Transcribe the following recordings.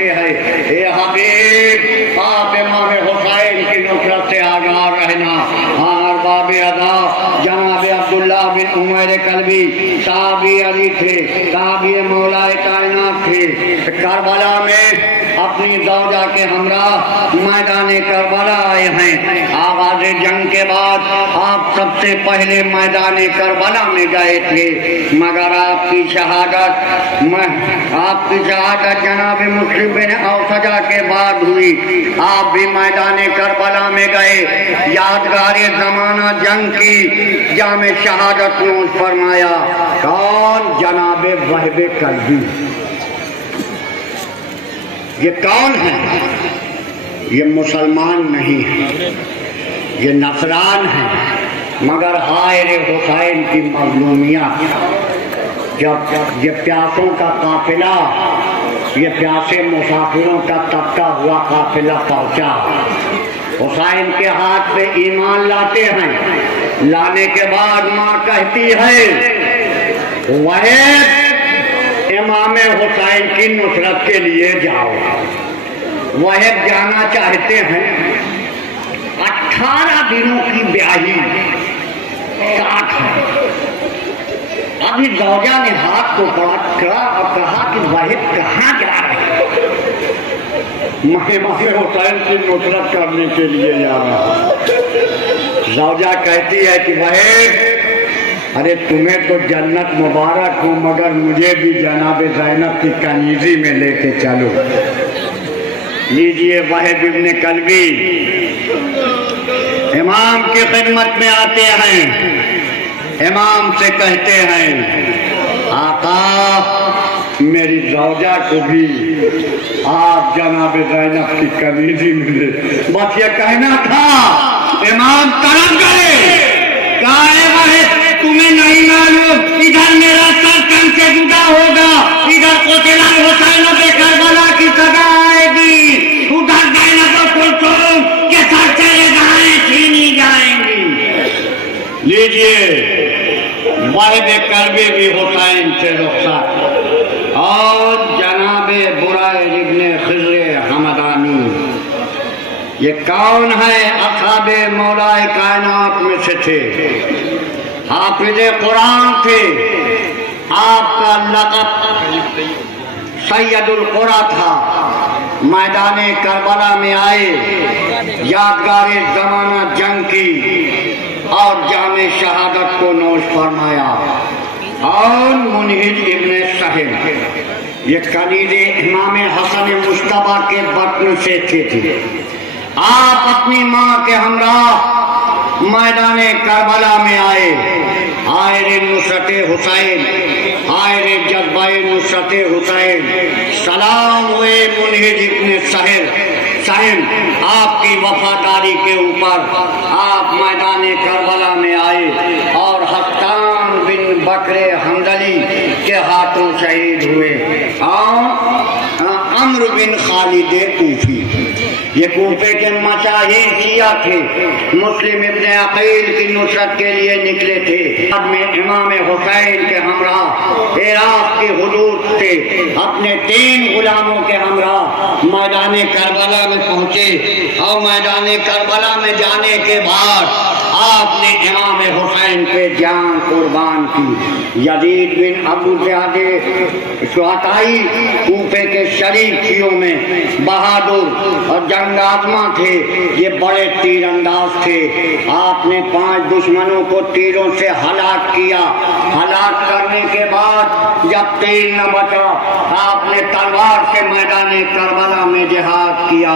کہتے ہیں اے حبیب آپ امام حسین کی نصرت سے آگاہ رہنا. اور باب ادا جناب عبداللہ بن عمیر کلبی صحابی علی تھے, صحابی مولا کائنات تھے. کربلا میں اپنی زوجہ کے ہمراہ میدان کربلا آئے ہیں. آغاز جنگ کے بعد آپ سب سے پہلے میدان کربلا میں گئے تھے, مگر آپ کی شہادت جناب مسلم بن اوسجہ کے بعد ہوئی. آپ بھی میدان کربلا میں گئے, یادگار زمانہ جنگ کی جام شہادت نوش فرمایا. کون؟ جناب وہب کلبی. یہ کون ہے؟ یہ مسلمان نہیں ہے, یہ نصران ہے, مگر حائر حسین کی مظلومیت. جب یہ پیاسوں کا قافلہ, یہ پیاسے مسافروں کا تبکا ہوا قافلہ پہنچا, حسین کے ہاتھ پہ ایمان لاتے ہیں. لانے کے بعد ماں کہتی ہے وہ امام حسین کی نصرت کے لیے جاؤ. وہ جانا چاہتے ہیں. 18 دنوں کی بیاہی ساتھ ہے. ابھی زوجہ نے ہاتھ کو پکڑا اور کہا کہ وہ کہاں جا رہے ہیں؟ میں امام حسین کی نصرت کرنے کے لیے جا رہا ہوں. زوجہ کہتی ہے کہ وہ ارے تمہیں تو جنت مبارک ہو, مگر مجھے بھی جناب زینب کی کنیزی میں لے کے چلو. لیجئے وہب ابن کلبی امام کی خدمت میں آتے ہیں. امام سے کہتے ہیں آقا میری زوجہ کو بھی آپ جناب زینب کی کنیزی میں لے. بس یہ کہنا تھا. امام تڑپ گئے. تمہیں نہیں معلوم ادھر میرا سر کن سے جدا ہوگا, ادھر قتل حسین پہ کربلا کی سزا آئے گی, ادھر زینب کلثوم کے سر سے رضائیں چھینی جائیں گی. لیجئے وہب کلبی بھی حسین سے رخصت. اور جناب برائر ابن خضر حمدانی, یہ کون ہے؟ اصحاب مولا کائنات میں سے تھے, حافظ قرآن تھے. آپ کا لقب سید القرآن تھا. میدان کربلا میں آئے, یادگار زمانہ جنگ کی اور جام شہادت کو نوش فرمایا. اور منہج ابن سہل یہ کنیز امام حسن مجتبیٰ کے بطن سے تھے. آپ اپنی ماں کے ہمراہ میدان کربلا میں آئے. حائر نصرت حسین, حائر جذبہ نصرت حسین. سلام ہوئے منہج ابن سہل, آپ کی وفاداری کے اوپر آپ میدان کربلا میں آئے اور حسان بن بکر حنظلی کے ہاتھوں شہید ہوئے. اور عمرو بن خالد کوفی, یہ کوفے کے مشاہیر شیعہ تھے, مسلم ابن عقیل کی نصرت کے لیے نکلے تھے. بعد میں امام حسین کے ہمراہ عراق کی حدود سے اپنے 3 غلاموں کے ہمراہ میدان کربلا میں پہنچے. اور میدان کربلا میں جانے کے بعد آپ نے امام حسین پہ جان قربان کی. یزید بن ابو زیاد شہتائی کوفے کے شریف شیعوں میں بہادر اور جنگ آزما تھے. یہ بڑے تیر انداز تھے. آپ نے 5 دشمنوں کو تیروں سے ہلاک کیا. ہلاک کرنے کے بعد جب تیر نہ بچا, آپ نے تلوار سے میدان کربلا میں جہاد کیا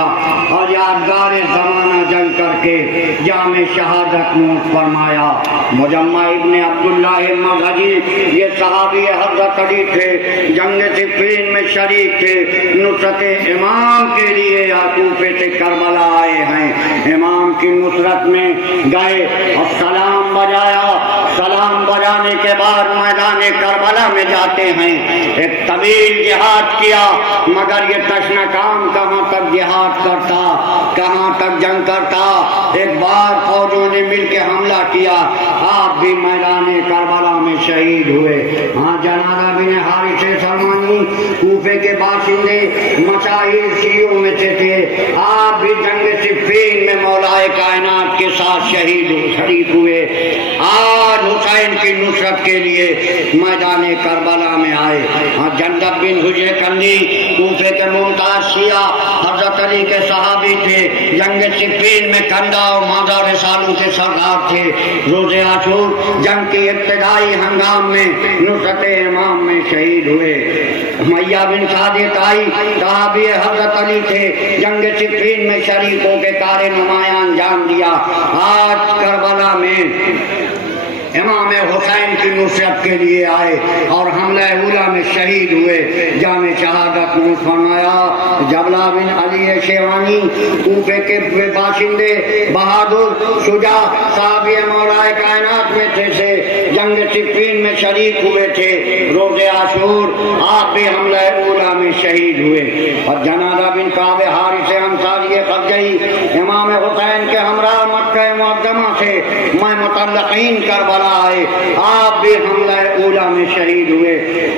اور یادگار زمانہ جنگ کر کے جام شہادت نوش فرمایا. مجمع ابن عبداللہ مغزی یہ صحابی حضرت علی تھے, جنگ صفین میں شریک تھے. نصرت امام کے لیے کوفے سے کربلا آئے ہیں. امام کی نصرت میں گئے اور سلام بجایا. سلام بجانے آنے کے بعد میدان کربلا میں جاتے ہیں. ایک طویل جہاد کیا مگر یہ تشنہ کام کہاں تک جہاد کرتا, کہاں تک جنگ کرتا. ایک بار فوجوں نے مل کے حملہ کیا, آپ بھی میدان کربلا میں شہید ہوئے. ہاں جنادہ بن حارث سلمانی کوفے کے باشندے مشاہیر شیعوں میں سے تھے. آپ بھی جنگ صفین میں مولا کائنات کے ساتھ شریک ہوئے. آج حسین کی نصرت کے لیے میدان کربلا میں آئے. ہاں جندب بن حجر کندی کوفے کے ممتاز شیعہ حضرت علی کے صحابی تھے. جنگ صفین میں کندہ اور مادہ رسالوں کے سردار تھے. روز عاشور جنگ کی ابتدائی ہنگام میں نصرت امام میں شہید ہوئے. امیہ بن صادق آئی صحابی حضرت علی تھے. جنگ صفین میں شریک ہو کے کار نمایاں انجام دیا. آج کربلا میں امام حسین کی نصرت کے لیے آئے اور حملہ اولا میں شہید ہوئے. جامع شہادت میں فرمایا جبلہ بن علی شیوانی کوفے کے باشندے بہادر شجاع صحابی مولا کائنات میں تھے, جنگ صفین میں شریک ہوئے تھے. روز عاشور آپ بھی حملہ اولا میں شہید ہوئے. اور جنادہ بن کعب حارث انصاری خرجی امام حسین کے ہمراہ مکہ معظمہ سے میں متعلقین کربلا آئے, آپ بھی حملہ اولا میں شہید ہوئے.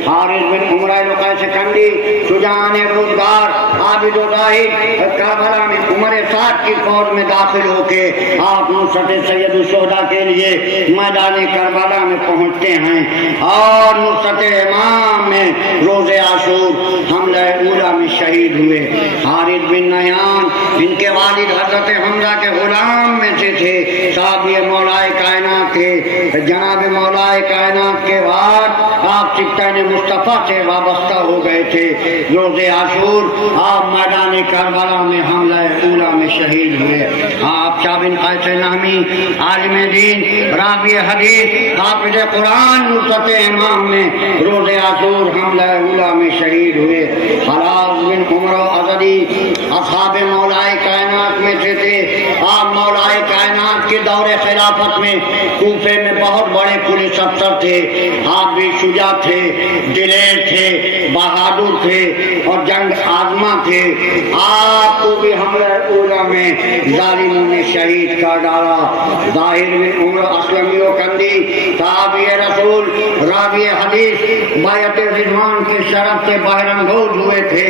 حارث بن عمرہ لقیس کندی شجاعان روزگار عابد و زاہد کربلا میں عمر سعد کی فوج میں داخل ہو کے آپ نصرت سید الشہداء کے لیے میدان کربلا میں پہنچتے ہیں اور نصرت امام میں روز عاشور حملہ اولا میں شہید ہوئے. حارث بن نیان ان کے والد حضرت حمزہ کے غلام میں سے تھے. صحابی مولا کائنات کے جناب مولا کائنات کے بعد آپ سکتین مصطفیٰ سے وابستہ ہو گئے تھے. روز عاشور آپ میدان کربلا میں حملہ اولا میں شہید ہوئے. آپ شاہ بن قیس نہمی عالم دین راوی حدیث حافظ قرآن نصرت امام میں روز عاشور حملہ اولا میں شہید ہوئے. حلاز بن عمر ازدی اصحاب مولا کائنات میں سے تھے. آپ مولا کائنات کے دور خلافت میں کوفے میں بہت بڑے پولیس افسر تھے. آپ بھی شجاع تھے, دلیر تھے, بہادر تھے اور جنگ آزما تھے. آپ کو بھی حملہ اولا میں ظالموں نے شہید کر ڈالا. ظاہر بن عمر اسلمی و کندی صحابی رسول راوی حدیث بیعت رضوان کے شرف سے بہرنگوز ہوئے تھے.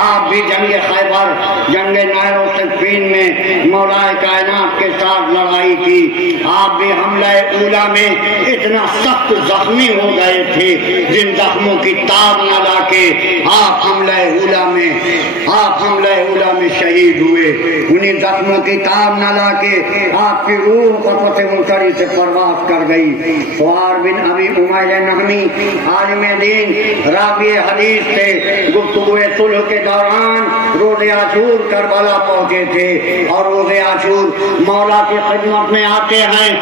آپ بھی جنگ خیبر جنگ نہر و صفین میں مولا کائنات کے ساتھ لڑائی کی. آپ بھی حملہ اولا میں اتنا سخت زخمی ہو گئے تھے جن زخموں کی تاب نہ لا کے آپ حملہ اولا میں شہید ہوئے. انہیں زخموں کی تاب نہ لا کے آپ کی روح قفت منکری سے پرواز کر گئی. سوار بن ابی امیہ نہمی عالم دین راوی حدیث سے گفتگو صلح کے دوران روز عاشور کربلا پہنچے تھے اور روز عاشور مولا کی خدمت میں آتے ہیں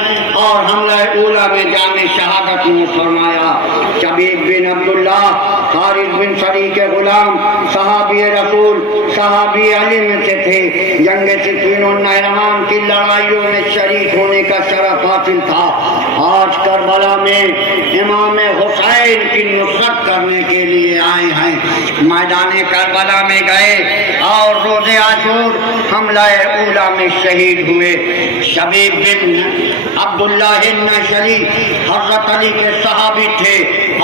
اور حملہ اولا میں جامع شہادت میں فرمایا. شبیب بن عبداللہ خالد بن سری کے غلام صحابی رسول صحابی علی میں سے تھے. جنگ صفین و نہروان کی لڑائیوں میں شریک ہونے کا شرف حاصل تھا. آج کربلا میں امام حسین کی نصرت کرنے کے لیے آئے ہیں. میدان کربلا میں گئے اور روز عاشور حملہ اولا میں شہید ہوئے. شبیب بن عبداللہ النشری حضرت علی کے صحابی تھے.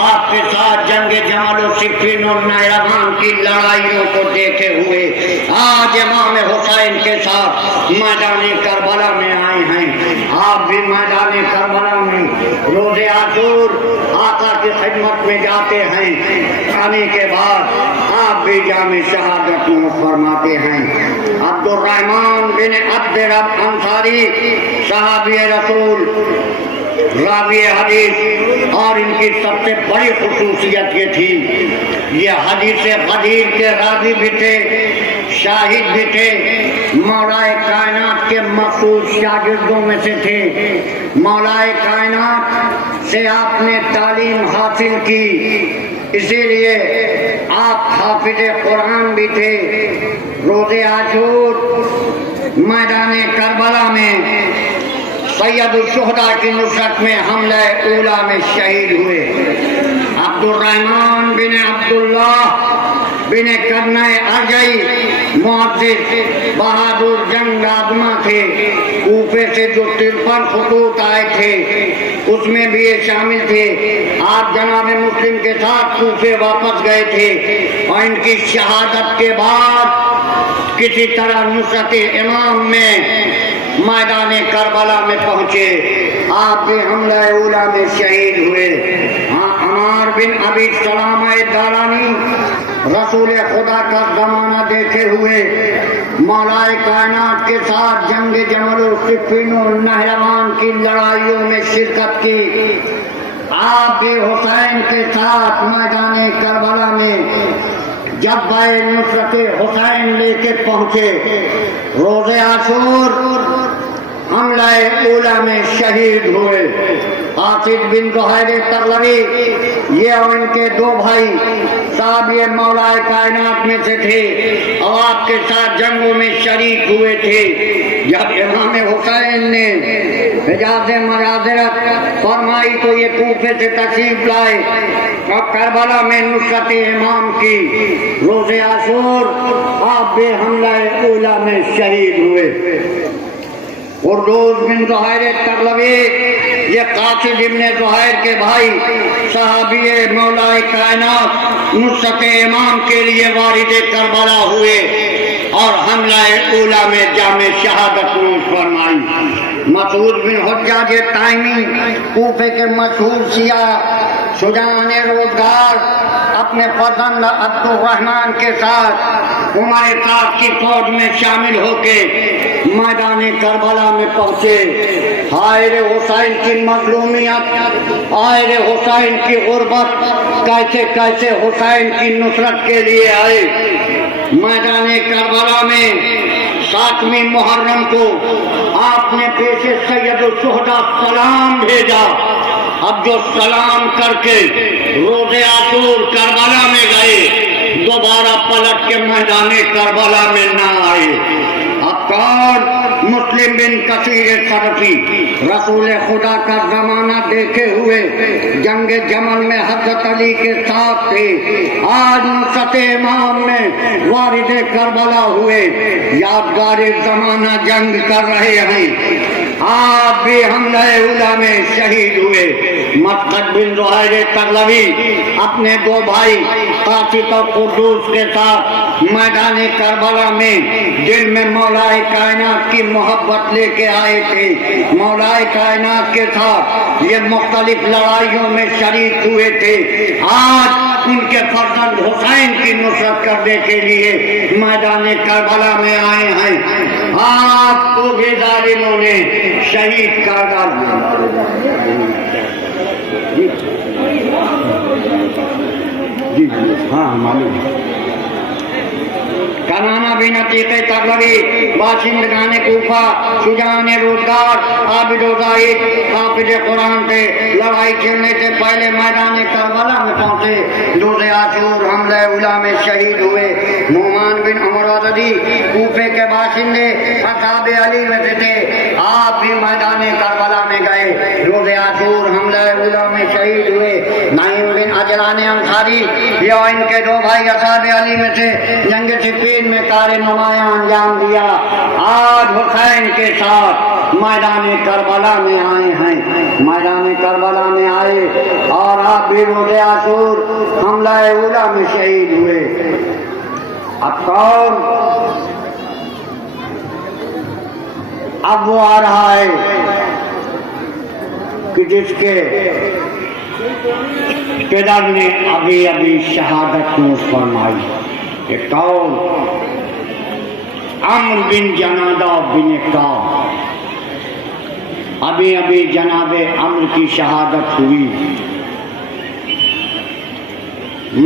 آپ کے ساتھ جنگ جمل و صفین اور نہروان کی لڑائیوں کو دیکھے ہوئے آج امام حسین کے ساتھ میدان کربلا میں آئے ہیں. آپ بھی میدان کربلا میں روز عاشور آقا کی خدمت میں جاتے ہیں. آنے کے بعد آپ بھی جامع شہادت میں فرماتے ہیں. عبد الرحمن بن عبد رب انصاری صحابی رسول راوی حدیث اور ان کی سب سے بڑی خصوصیت یہ تھی یہ حدیث غدیر کے راوی بھی تھے, شاہد بھی تھے, مولا کائنات کے مخصوص شاگردوں میں سے تھے. مولا کائنات سے آپ نے تعلیم حاصل کی, اسی لیے آپ حافظ قرآن بھی تھے. روز عاشور میدان کربلا میں سید الشہداء کی نصرت میں حملہ اولا میں شہید ہوئے۔ عبد الرحمن بن عبداللہ بن کرنہ ارجعی معزز بہادر جنگ آدما تھے۔ کوفے سے جو 53 خطوط آئے تھے اس میں بھی یہ شامل تھے۔ آپ جناب مسلم کے ساتھ کوفے واپس گئے تھے اور ان کی شہادت کے بعد کسی طرح نصرت امام میں میدان کربلا میں پہنچے۔ آپ کے حملہ اولا میں شہید ہوئے۔ عمار بن ابی سلامہ دارانی رسول خدا کا زمانہ دیکھے ہوئے مولا کائنات کے ساتھ جنگ جمل و صفین و نہروان کی لڑائیوں میں شرکت کی۔ آپ بھی حسین کے ساتھ میدان کربلا میں جب بھائی نصرت حسین لے کے پہنچے، روز عاشور حملہ اولا میں شہید ہوئے۔ قاسد بن زہیر تغلبی یہ اور ان کے 2 بھائی صاحب یہ مولا کائنات میں سے تھے اور آپ کے ساتھ جنگوں میں شریک ہوئے تھے۔ جب امام حسین نے حجاز معذرت فرمائی تو یہ کوفے سے تشریف لائے اور کربلا میں نصرت امام کی۔ روز عاشور آپ بھی حملہ اولا میں شہید ہوئے۔ قردوس بن زہیر تغلبی یہ قاسد ابن زہیر کے بھائی صحابی مولا کائنات نصرت امام کے لیے وارد کربلا ہوئے اور حملہ اولا میں جامع شہادت نوش فرمائی۔ مسعود بن حجاج تائمی کوفے کے مشہور سیاح شجاعان روزگار اپنے فرزند عبد الرحمن کے ساتھ عمر طاق کی فوج میں شامل ہو کے میدان کربلا میں پہنچے۔ حائر حسین کی مظلومیت، حائر حسین کی غربت، کیسے کیسے حسین کی نصرت کے لیے آئے۔ میدان کربلا میں 7ویں محرم کو آپ نے پیش سید الشہداء سلام بھیجا۔ اب جو سلام کر کے روز عاشور کربلا میں گئے دوبارہ پلٹ کے میدان کربلا میں نہ آئے۔ اب کون؟ مسلم بن کثیر صرفی رسول خدا کا زمانہ دیکھے ہوئے جنگ جمل میں حضرت علی کے ساتھ تھے، آج نصرت امام میں وارد کربلا ہوئے، یادگار زمانہ جنگ کر رہے ہیں۔ آپ بھی حملہ اولا میں شہید ہوئے۔ مسعود بن زہیر تغلبی اپنے 2 بھائی قاسد اور قردوس کے ساتھ میدان کربلا میں دل میں مولا کائنات کی محبت لے کے آئے تھے۔ مولا کائنات کے ساتھ یہ مختلف لڑائیوں میں شریک ہوئے تھے۔ آج ان کے فرزند حسین کی نصرت کرنے کے لیے میدان کربلا میں آئے ہیں۔ آپ کو بھی ظالموں نے شہید کر ڈالا۔ جی ہاں معلوم ہے۔ کنانہ بن عتیق تغلبی باشندگان کوفہ شجاعان روزگار عابد و زاہد حافظ قرآن تھے۔ لڑائی کھیلنے سے پہلے میدان کربلا میں پہنچے۔ روز عاشور حملہ اولا میں شہید ہوئے۔ نعمان بن عمر عددی کوفے کے باشندے اصحاب علی میں سے تھے، آپ بھی میدان کربلا میں گئے۔ روز عاشور حملہ اولا میں شہید ہوئے۔ نعیم بن اجلان انصاری یہ ان کے 2 بھائی اصحاب علی میں سے جنگ صفین میں کار نمایاں انجام دیا۔ آج حسین کے ساتھ میدان کربلا میں آئے ہیں۔ میدان کربلا میں آئے اور آپ بھی روز عاشور حملہ اولا میں شہید ہوئے۔ اب کون؟ اب وہ آ رہا ہے کہ جس کے پدر نے ابھی ابھی شہادت نوش فرمائی۔ کہ کون؟ عمرو بن جنادہ بن کعب۔ ابھی ابھی جناب عمرو کی شہادت ہوئی،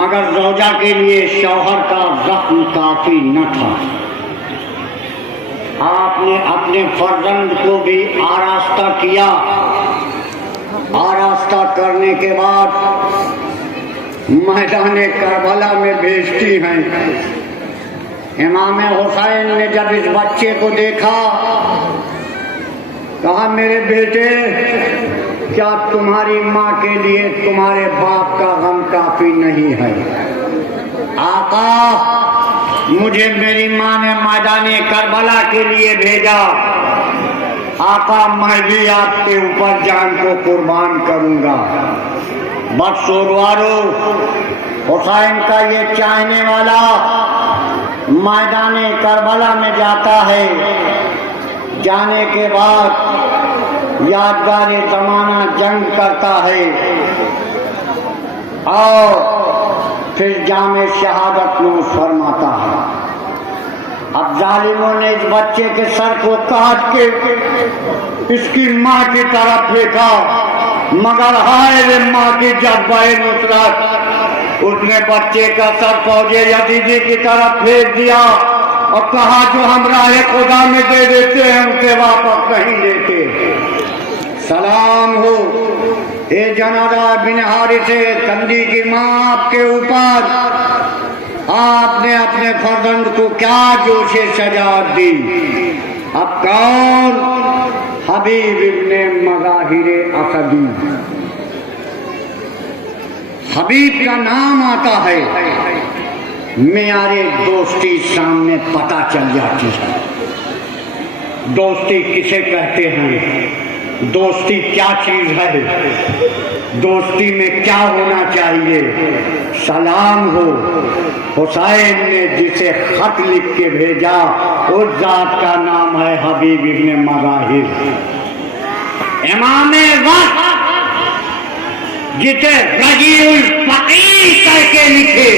مگر زوجہ کے لیے شوہر کا زخم کافی نہ تھا۔ آپ نے اپنے فرزند کو بھی آراستہ کیا۔ آراستہ کرنے کے بعد میدان کربلا میں بھیجتی ہیں۔ امام حسین نے جب اس بچے کو دیکھا کہا میرے بیٹے کیا تمہاری ماں کے لیے تمہارے باپ کا غم کافی نہیں ہے؟ آقا مجھے میری ماں نے میدان کربلا کے لیے بھیجا، آقا میں بھی آپ کے اوپر جان کو قربان کروں گا۔ بس سوگوارو، حسین کا یہ چاہنے والا میدان کربلا میں جاتا ہے، جانے کے بعد یادگار زمانہ جنگ کرتا ہے اور پھر جام شہادت نوش فرماتا ہے۔ اب ظالموں نے اس بچے کے سر کو کاٹ کے اس کی ماں کی طرف پھینکا، مگر ہائے رے ماں کی جذبہ نصرت، اس نے بچے کا سر فوج یزیدی کی طرف پھینک دیا اور کہا جو ہم راہ خدا میں دے دیتے ہیں ان سے واپس نہیں لیتے۔ سلام ہو اے جنازہ بن حارث کندی کی ماں آپ کے اوپر، آپ نے اپنے فرزند کو کیا جوش شجاعت دی۔ اب کون؟ حبیب ابن مظاہر اسدی۔ حبیب کا نام آتا ہے، معیار دوستی سامنے پتہ چل جاتی ہے۔ دوستی کسے کہتے ہیں؟ دوستی کیا چیز ہے؟ دوستی میں کیا ہونا چاہیے؟ سلام ہو حسین نے جسے خط لکھ کے بھیجا اس ذات کا نام ہے حبیب ابن مظاہر۔ امام وقت جسے رجیع الفقیر کہہ کے لکھے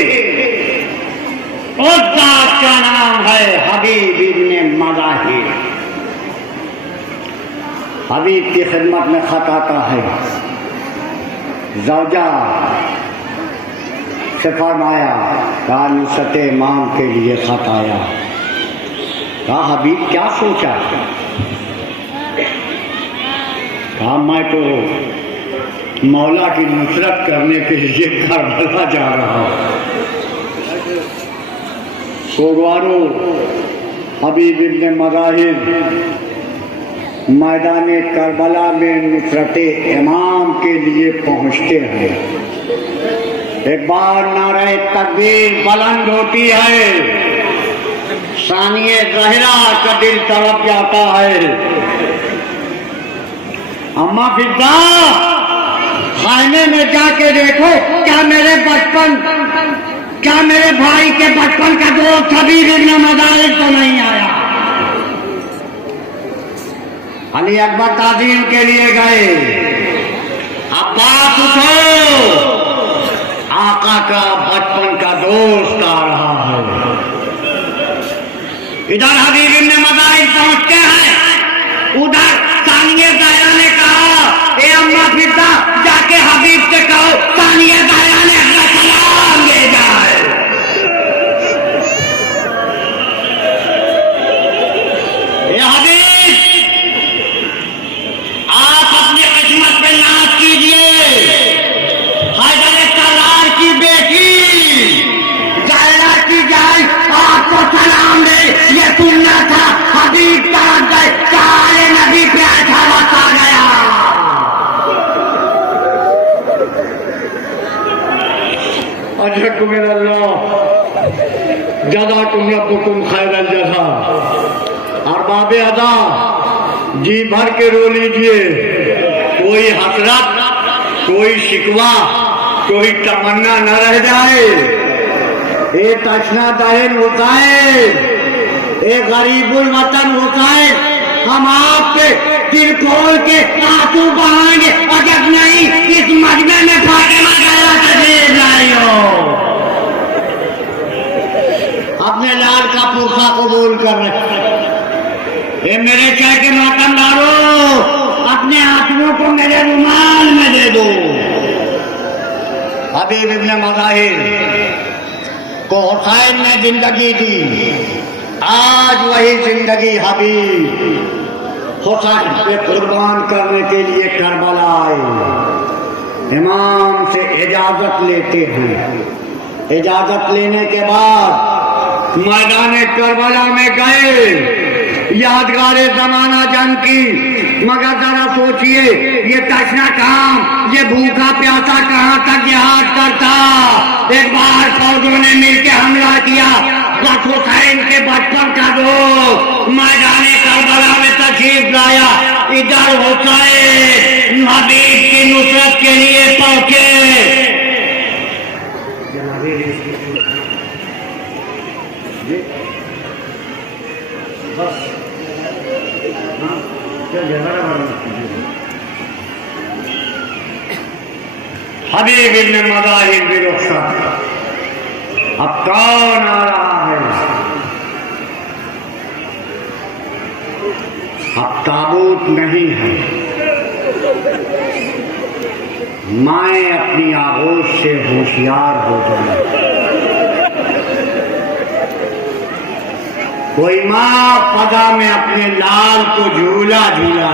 اس ذات کا نام ہے حبیب ابن مظاہر۔ حبیب کی خدمت میں خط آتا ہے، زوجہ سے فرمایا کہا نصرت امام کے لیے خط آیا۔ کہا حبیب کیا سوچا؟ کہا میں تو مولا کی نصرت کرنے کے لیے کربلا جا رہا ہوں۔ سوگوارو، حبیب ابن مظاہر میدان کربلا میں نصرت امام کے لیے پہنچتے ہیں۔ ایک بار نعرہ تکبیر بلند ہوتی ہے، ثانیہ زہرا کا دل تڑپ جاتا ہے۔ اما فضا خیمے میں جا کے دیکھو کیا میرے بھائی کے بچپن کا دوست حبیب ابن مظاہر تو نہیں آیا؟ علی اکبر تعظیم کے لیے گئے، عباس اٹھو، آقا کا بچپن کا دوست آ رہا ہے۔ ادھر حبیب ابن مظاہر پہنچتے ہیں، ادھر ثانیہ زہرا نے کہا اے اما فضا جا کے حبیب سے کہو ثانیہ زہرا نے اپنا سلام دے جائے۔ اے حبیب آپ اپنی قسمت پہ ناز کیجئے، حیدر سرار کی بیٹی زہرا کی جائے آپ کو سلام دے، یہ سننا تھا۔ حبیب کا سارے نبی پہ اچھا وقت آ گیا۔ اجزاکم اللہ، جزاکم ربکم خیر الجزا۔ ارباب ادا جی بھر کے رو لیجئے، کوئی حسرت، کوئی شکوہ، کوئی تمنا نہ رہ جائے۔ اے تشنا دہن حسین، اے غریب الوطن حسین، ہم آپ پہ دل کھول کے آنسو بہائیں گے، اور جب نہیں اس مجمع میں فاطمہ زہرا تشریف لائی ہو۔ اپنے لال کا پرخہ قبول کر رہے، اے میرے چاہ کے ماتم دارو، اپنے آنسوؤں کو میرے رومال میں دے دو۔ حبیب ابن مظاہر کو حسین نے زندگی دی، آج وہی زندگی حبیب حسین پہ قربان کرنے کے لیے کربلا آئے۔ امام سے اجازت لیتے ہیں، اجازت لینے کے بعد میدان کربلا میں گئے، یادگار زمانہ جنگ کی، مگر ذرا سوچئے یہ تشنا کام، یہ بھوکا پیاسا کہاں تک جہاد کرتا۔ ایک بار فوجوں نے مل کے حملہ کیا، بس حسین کے بچپن کا دو میدان کربلا میں تشریف لایا۔ ادھر حسین حبیب کی نصرت کے لیے پہنچے۔ حبیب ابن مظاہر بھی رخصت۔ اب کون آ رہا ہے؟ اب تابوت نہیں ہے، مائیں اپنی آغوش سے ہوشیار ہو جائیں۔ کوئی ماں فضا میں اپنے لال کو جھولا جھولا